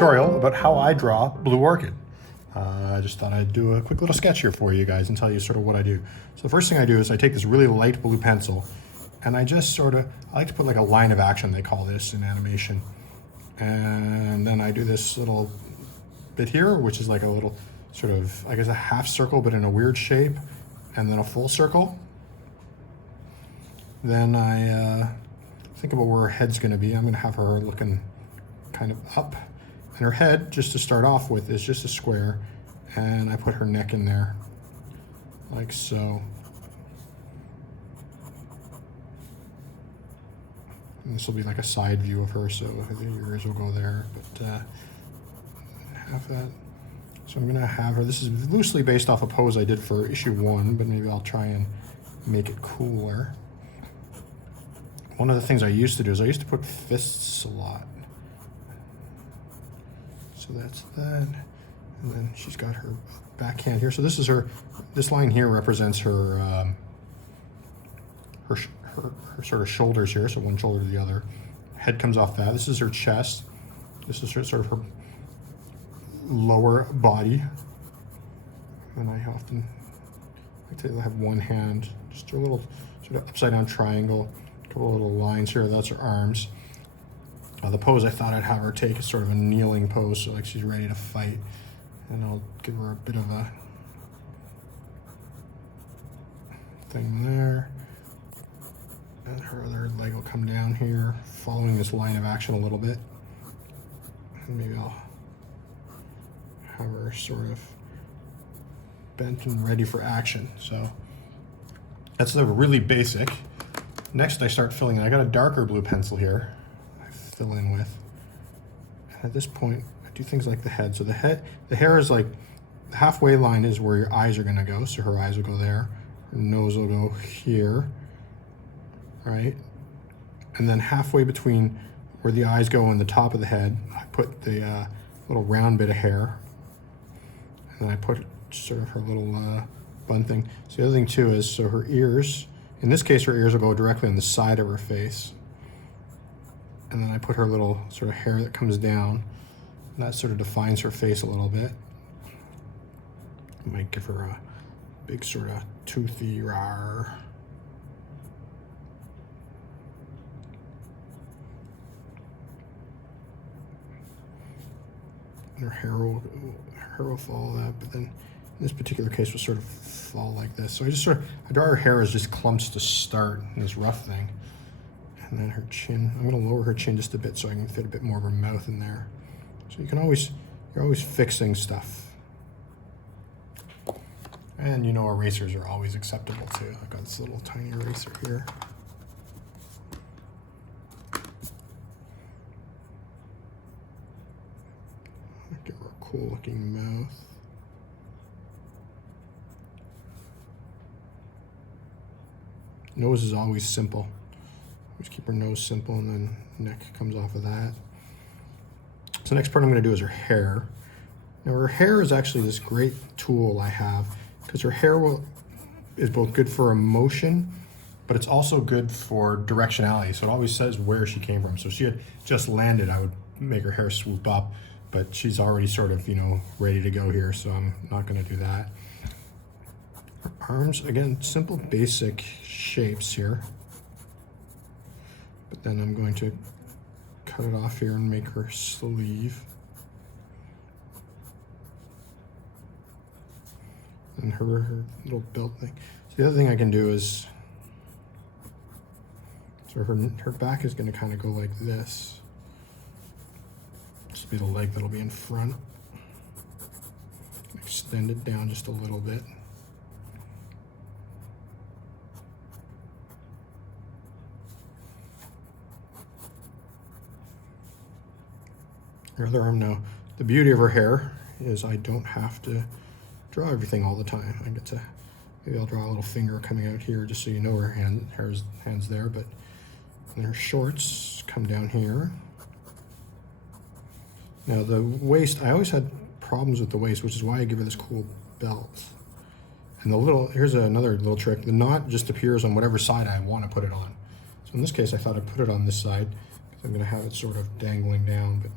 tutorial about how I draw Blue Orchid. I just thought I'd do a quick little sketch here for you guys and tell you sort of what I do. So the first thing I do is I take this really light blue pencil and I just sort of, I like to put like a line of action, they call this in animation. And then I do this little bit here, which is like a little sort of, I guess a half circle, but in a weird shape, and then a full circle. Then I think about where her head's gonna be. I'm gonna have her looking kind of up. And her head, just to start off with, is just a square. And I put her neck in there, like so. And this will be like a side view of her, so the ears will go there, but have that. So I'm gonna have her, this is loosely based off a pose I did for issue 1, but maybe I'll try and make it cooler. One of the things I used to do is I used to put fists a lot. So that's that. And then she's got her backhand here. So this is her, this line here represents her, her sort of shoulders here. So one shoulder to the other. Head comes off that. This is her chest. This is her, sort of her lower body. And I often, I have one hand, just a little sort of upside down triangle, a couple of little lines here. That's her arms. The pose I thought I'd have her take is sort of a kneeling pose, so like she's ready to fight. And I'll give her a bit of a thing there. And her other leg will come down here, following this line of action a little bit. And maybe I'll have her sort of bent and ready for action. So that's the really basic. Next I start filling in. I got a darker blue pencil here. I fill in with. And at this point, I do things like the head. So the hair is like, the halfway line is where your eyes are gonna go. So her eyes will go there. Her nose will go here, right? And then halfway between where the eyes go and the top of the head, I put the little round bit of hair. And then I put sort of her little bun thing. So the other thing too is, so her ears, in this case, her ears will go directly on the side of her face. And then I put her little sort of hair that comes down, and that sort of defines her face a little bit. I might give her a big sort of toothy rar. And her hair will follow that, but then in this particular case will sort of fall like this. So I just sort of, I draw her hair as just clumps to start in this rough thing. And then her chin, I'm gonna lower her chin just a bit so I can fit a bit more of her mouth in there. So you can always, you're always fixing stuff. And you know erasers are always acceptable too. I've got this little tiny eraser here. Give her a cool looking mouth. Nose is always simple. Just keep her nose simple, and then neck comes off of that. So the next part I'm gonna do is her hair. Now her hair is actually this great tool I have, because her hair is both good for emotion, but it's also good for directionality. So it always says where she came from. So if she had just landed, I would make her hair swoop up, but she's already sort of, you know, ready to go here, so I'm not gonna do that. Her arms, again, simple basic shapes here. But then I'm going to cut it off here and make her sleeve. And her little belt thing. So the other thing I can do is, so her back is gonna kind of go like this. This will be the leg that'll be in front. Extend it down just a little bit. Her other arm now. The beauty of her hair is I don't have to draw everything all the time. I get to, maybe I'll draw a little finger coming out here just so you know her hand's there, but and her shorts come down here. Now the waist, I always had problems with the waist, which is why I give her this cool belt. And the little, here's another little trick. The knot just appears on whatever side I want to put it on. So in this case, I thought I'd put it on this side, because I'm gonna have it sort of dangling down, but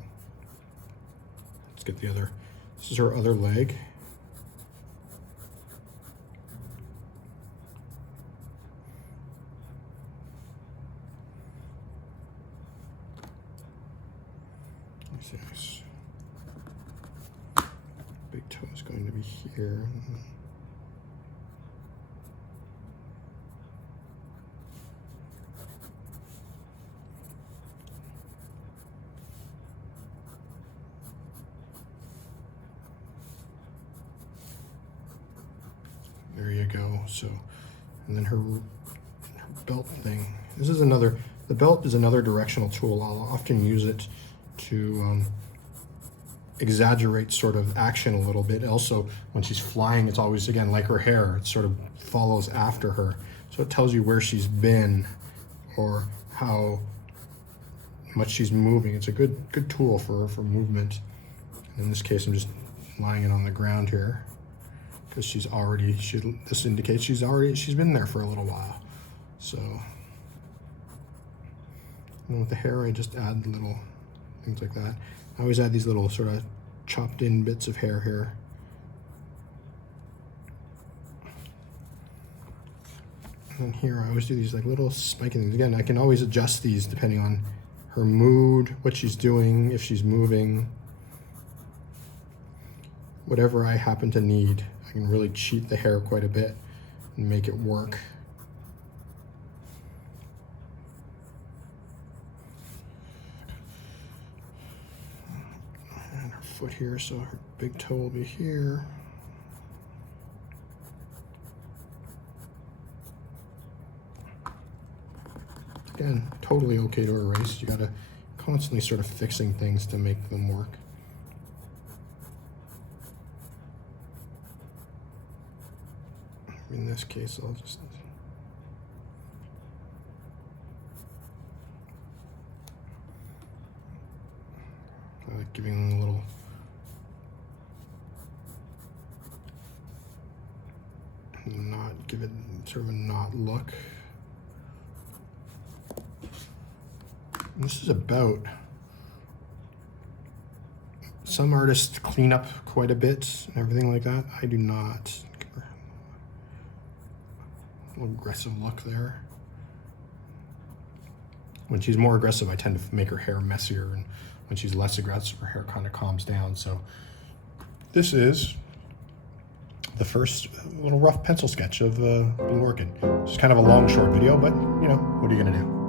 Let's get the other. This is her other leg. Big toe is going to be here. There you go. So, and then her belt thing. This is another, the belt is another directional tool. I'll often use it to exaggerate sort of action a little bit. Also, when she's flying, it's always, again, like her hair, it sort of follows after her. So it tells you where she's been or how much she's moving. It's a good tool for movement. In this case, I'm just lying it on the ground here because she's already, this indicates she's been there for a little while. So, and with the hair, I just add little things like that. I always add these little sort of chopped in bits of hair here. And then here I always do these like little spiky things. Again, I can always adjust these depending on her mood, what she's doing, if she's moving. Whatever I happen to need, I can really cheat the hair quite a bit and make it work. And her foot here, so her big toe will be here. Again, totally okay to erase. You gotta constantly sort of fixing things to make them work. In this case, I'll just giving them a little knot, give it sort of a knot look. And this is about, some artists clean up quite a bit and everything like that. I do not. A little aggressive look there. When she's more aggressive, I tend to make her hair messier, and when she's less aggressive, her hair kind of calms down. So this is the first little rough pencil sketch of Blue Orchid. It's kind of a long, short video, but you know, what are you gonna do?